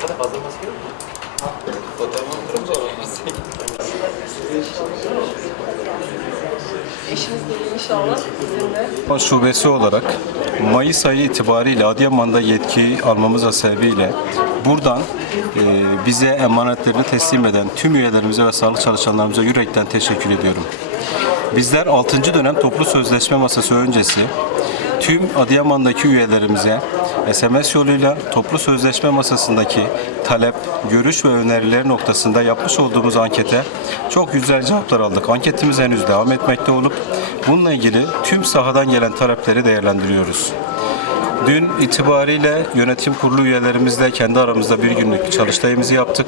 Arkada fazla maske yok mu? Eşiniz de inşallah sizinle. Şubesi olarak Mayıs ayı itibariyle Adıyaman'da yetki almamız sebebiyle buradan e, bize emanetlerini teslim eden tüm üyelerimize ve sağlık çalışanlarımıza yürekten teşekkür ediyorum. Bizler 6. dönem toplu sözleşme masası öncesi tüm Adıyaman'daki üyelerimize SMS yoluyla toplu sözleşme masasındaki talep, görüş ve öneriler noktasında yapmış olduğumuz ankete çok güzel cevaplar aldık. Anketimiz henüz devam etmekte olup bununla ilgili tüm sahadan gelen talepleri değerlendiriyoruz. Dün itibariyle yönetim kurulu üyelerimizle kendi aramızda bir günlük çalıştayımızı yaptık.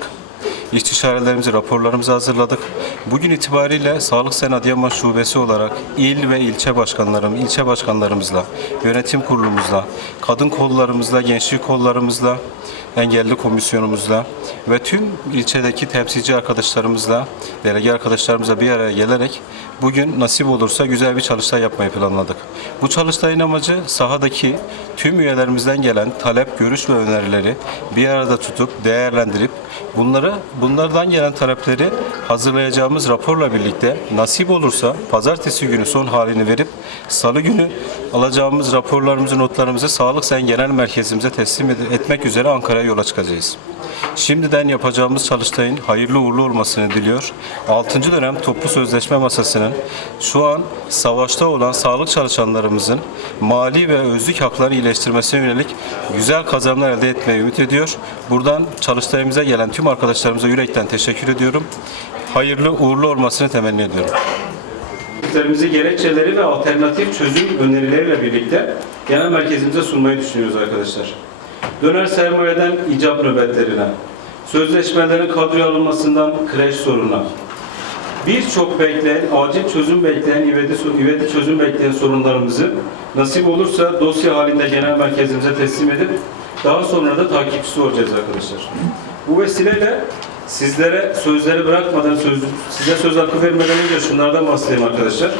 İstişarelerimizi, raporlarımızı hazırladık. Bugün itibariyle Sağlık Sen Adıyaman Şubesi olarak il ve ilçe başkanlarım, ilçe başkanlarımızla, yönetim kurulumuzla, kadın kollarımızla, gençlik kollarımızla, engelli komisyonumuzla ve tüm ilçedeki temsilci arkadaşlarımızla, delege arkadaşlarımızla bir araya gelerek bugün nasip olursa güzel bir çalıştay yapmayı planladık. Bu çalıştayın amacı sahadaki tüm üyelerimizden gelen talep, görüş ve önerileri bir arada tutup değerlendirip bunları bunlardan gelen talepleri hazırlayacağımız raporla birlikte nasip olursa pazartesi günü son halini verip salı günü alacağımız raporlarımızı, notlarımızı Sağlık Sen Genel Merkezimize teslim etmek üzere Ankara'ya yola çıkacağız. Şimdiden yapacağımız çalıştayın hayırlı uğurlu olmasını diliyor. 6. dönem toplu sözleşme masasının şu an savaşta olan sağlık çalışanlarımızın mali ve özlük hakları iyileştirmesine yönelik güzel kazanımlar elde etmeyi ümit ediyor. Buradan çalıştayımıza gelen tüm arkadaşlarımıza yürekten teşekkür ediyorum. Hayırlı uğurlu olmasını temenni ediyorum. Fikirlerimizi, gerekçeleri ve alternatif çözüm önerileriyle birlikte genel merkezimize sunmayı düşünüyoruz arkadaşlar. Döner sermayeden icap nöbetlerine, sözleşmelerin kadroya alınmasından kreş sorununa, birçok bekleyen, acil çözüm bekleyen, ivedi, ivedi çözüm bekleyen sorunlarımızı nasip olursa dosya halinde genel merkezimize teslim edip daha sonra da takipçisi olacağız arkadaşlar. Bu vesileyle sizlere sözleri bırakmadan, söz, size söz hakkı vermeden önce şunlardan bahsedeyim arkadaşlar.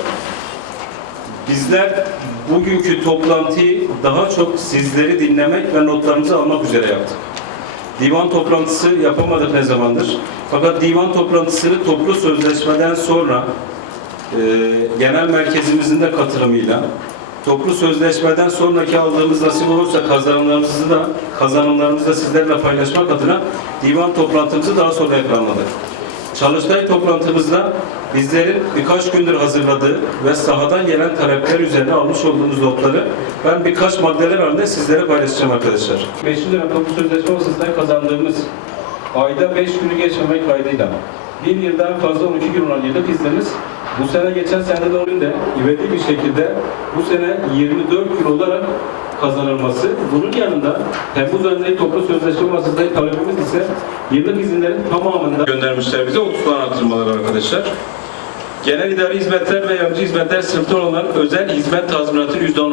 Bizler bugünkü toplantıyı daha çok sizleri dinlemek ve notlarınızı almak üzere yaptık. Divan toplantısı yapamadık ne zamandır. Fakat divan toplantısını toplu sözleşmeden sonra e, genel merkezimizin de katılımıyla toplu sözleşmeden sonraki aldığımız nasip olursa kazanımlarımızı da kazanımlarımızı da sizlerle paylaşmak adına divan toplantımızı daha sonra planladık. Çalıştay toplantımızda bizlerin birkaç gündür hazırladığı ve sahadan gelen talepler üzerine almış olduğumuz notları ben birkaç maddeler halinde sizlere paylaşacağım arkadaşlar. 5. dönem toplu sözleşme masasından kazandığımız ayda 5 günü geçmemek kaydıyla bir yıldan fazla 12 gün olan yıllık iznimiz bu sene geçen sene de önünde ivedi bir şekilde bu sene 24 gün olarak kazanılması. Bunun yanında Temmuz ayındaki toplu sözleşme masasındaki talebimiz ise yıllık izinlerin tamamında göndermişler bize 30 puan artırmaları arkadaşlar. Genel idari hizmetler ve yancı hizmetler sınıfta olan özel hizmet tazminatı %10